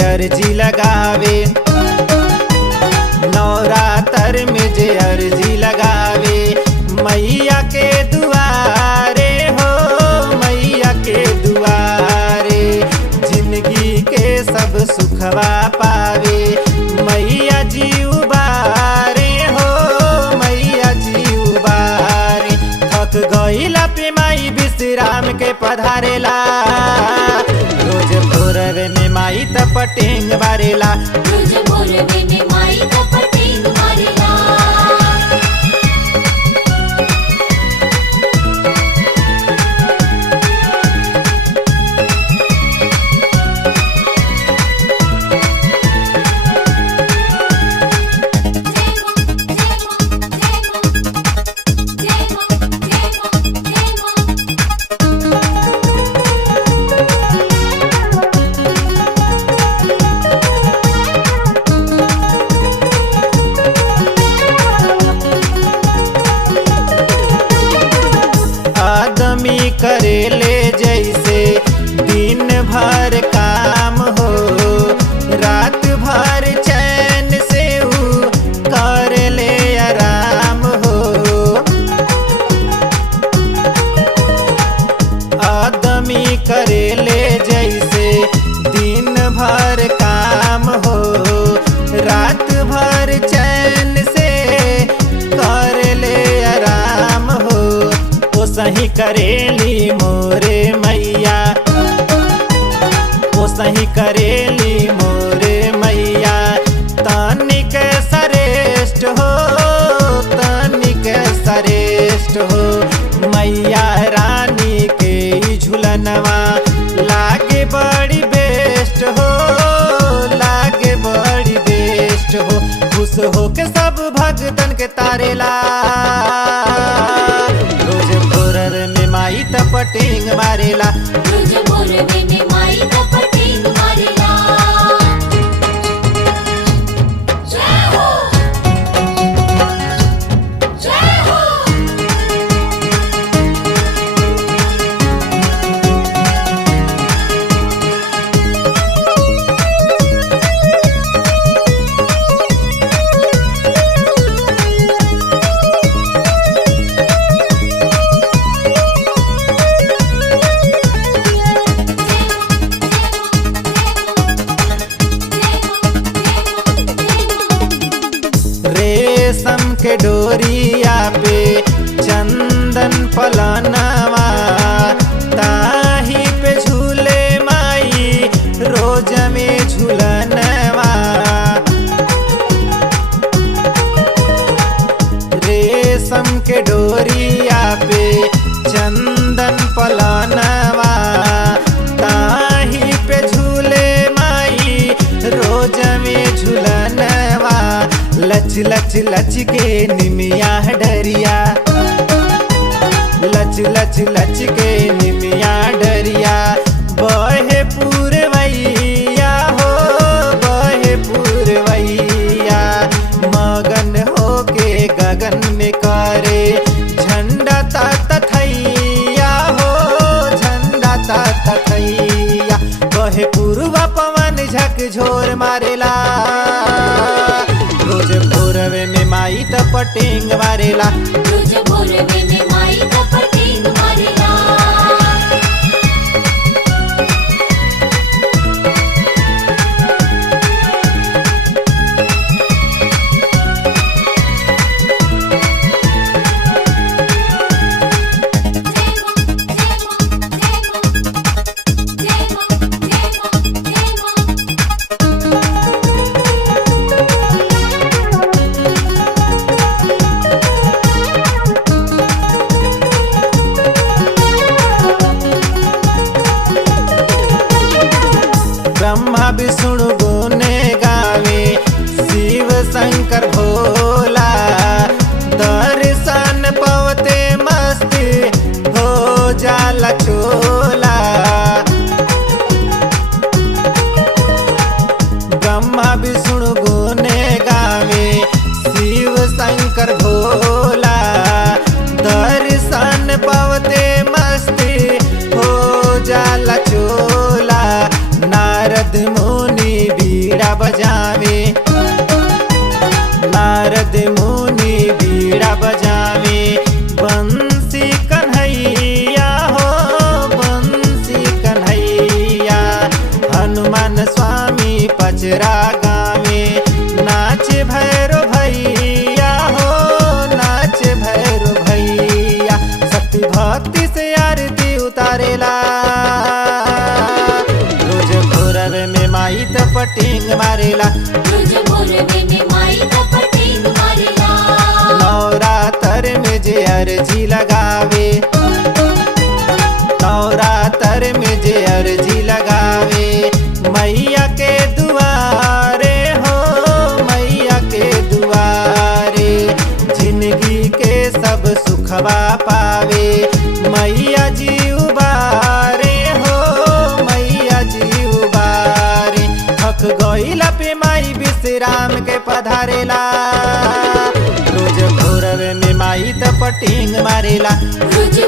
अर्जी लगावे, नवरात्र में जे अर्जी लगावे मैया के दुआरे हो, मैया के दुआरे जिंदगी के सब सुखवा पावे मैया जी उबारे हो, मैया जी उबारे। थक गईला पे माई विश्राम के पधारेला, रोज भोरवे में माई तपटेंग बारेला, रोज भोरवे में माई तपटेंग बारेला। आदमी करेले जैसे दिन भर काम हो, रात भर चैन से ऊ करेले आराम हो। आदमी करेले जैसे दिन भर काम हो, रात भर चैन से करेले आराम हो। ओ सही करेली मोरे मैया, ओ सही करेली मोरे मैया, तनिक श्रेष्ठ हो, तनिक श्रेष्ठ हो। मैया रानी के झुलनवा लागे बड़ी बेस्ट हो, लागे बड़ी बेस्ट हो। खुश हो के सब भगतन के तारेला, रोज भोरर में माई तपटेंग मारेला, रोज भोरवे में माई तपटेंग बारेला। जय हो, जय हो। रेशम के डोरिया पे चंदन पलनवा, ताही पे झूले माई रोज में झूलनवा। रेशम के डोरिया पे चंदन पलनवा, ताही पे झूले माई रोज में झूलनवा। लच लच लच के निमिया डरिया, लच लच लच के निमिया डरिया, बहे पूरवैया हो, बहे पूरवैया। मगन हो के गगन में करे झंडा ता तथैया हो, झंडा ता तथैया। बहे पूर्वा पवन झकझोर मारेला, रोज भोरवे में माई तपटेंग मारेला, रोज भोरवे में माई तपटेंग बारेला। ब्रह्मा विष्णु गुने गावे शिव शंकर भोला, दर्शन पवते मस्त हो जाला चोला। ब्रह्मा विष्णु गुने गावे शिव शंकर भोला, दर्शन पवते मस्त हो जाला चोला। नारद मुनि भक्ति से आरती उतारेला। रोज भोरवे में माई त पटिंग मारेला। रोज भोरवे में माई का पटेंग मारेला। नवरात्र में जे अर्जी लगावे, नवरात्र में जे अर्जी लगावे, मैया के दुआरे हो, मैया के दुआरे जिंदगी के सब सुखवा पावे। मैया जी उबारे हो, मैया जी उबारे थक गइला पे माई विश्राम के पधारेला। रोज भोरवे में माई त पटिंग मारेला। रोज